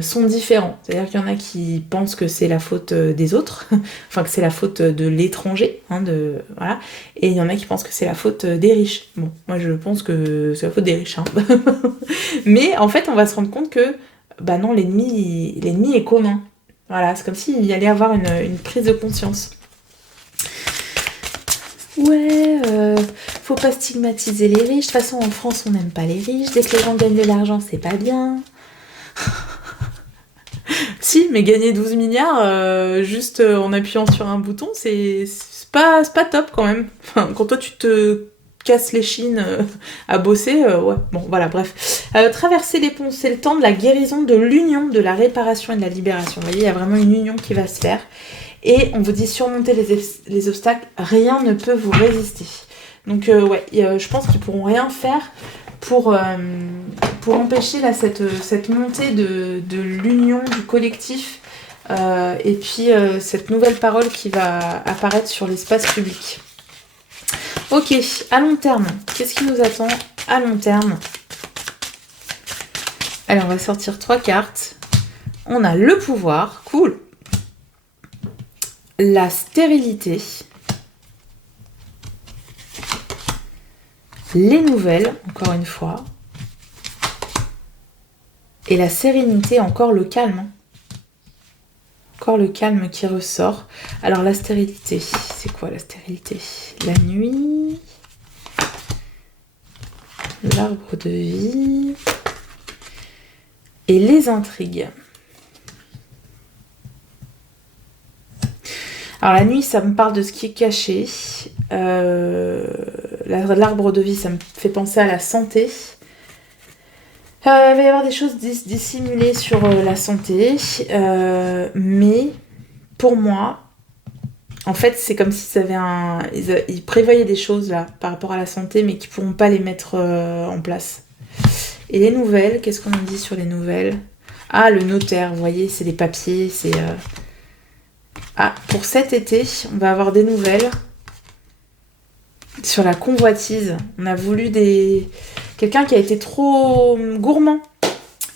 sont différents. C'est-à-dire qu'il y en a qui pensent que c'est la faute des autres, enfin que c'est la faute de l'étranger, voilà. Et il y en a qui pensent que c'est la faute des riches. Bon, moi je pense que c'est la faute des riches, hein. Mais en fait, on va se rendre compte que, bah non, l'ennemi est commun. Voilà, c'est comme s'il y allait avoir une prise de conscience. Ouais, faut pas stigmatiser les riches. De toute façon, en France, on n'aime pas les riches. Dès que les gens gagnent de l'argent, c'est pas bien. Si, mais gagner 12 milliards juste en appuyant sur un bouton, c'est pas top quand même. Enfin, quand toi tu te casses les chines à bosser, ouais, bon voilà, bref. Traverser les ponts, c'est le temps de la guérison, de l'union, de la réparation et de la libération. Vous voyez, il y a vraiment une union qui va se faire. Et on vous dit surmonter les obstacles, rien ne peut vous résister. Donc ouais, je pense qu'ils pourront rien faire pour empêcher là, cette montée de l'union, du collectif, et puis cette nouvelle parole qui va apparaître sur l'espace public. Ok, à long terme, qu'est-ce qui nous attend à long terme? Allez, on va sortir 3 cartes. On a le pouvoir, cool. La stérilité. Les nouvelles, encore une fois. Et la sérénité, encore le calme. Encore le calme qui ressort. Alors la stérilité, c'est quoi la stérilité? La nuit. L'arbre de vie. Et les intrigues. Alors la nuit, ça me parle de ce qui est caché. L'arbre de vie, ça me fait penser à la santé. Il va y avoir des choses dissimulées sur la santé. Mais pour moi, en fait, c'est comme si ils prévoyaient des choses là par rapport à la santé, mais qui ne pourront pas les mettre en place. Et les nouvelles, qu'est-ce qu'on en dit sur les nouvelles? Ah, le notaire, vous voyez, c'est des papiers, c'est... Ah, pour cet été, on va avoir des nouvelles sur la convoitise. On a voulu quelqu'un qui a été trop gourmand.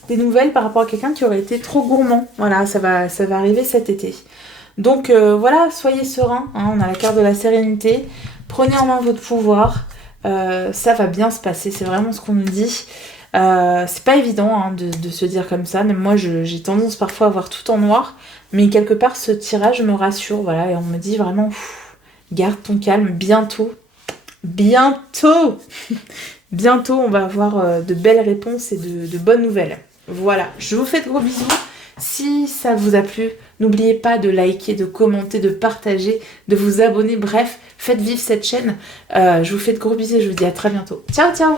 Des nouvelles par rapport à quelqu'un qui aurait été trop gourmand. Voilà, ça va arriver cet été. Donc voilà, soyez sereins. Hein, on a la carte de la sérénité. Prenez en main votre pouvoir. Ça va bien se passer. C'est vraiment ce qu'on nous dit. C'est pas évident hein, de se dire comme ça. Même moi, j'ai tendance parfois à voir tout en noir. Mais quelque part, ce tirage me rassure. Voilà, et on me dit vraiment, garde ton calme. Bientôt, on va avoir de belles réponses et de bonnes nouvelles. Voilà, je vous fais de gros bisous. Si ça vous a plu, n'oubliez pas de liker, de commenter, de partager, de vous abonner. Bref, faites vivre cette chaîne. Je vous fais de gros bisous et je vous dis à très bientôt. Ciao, ciao!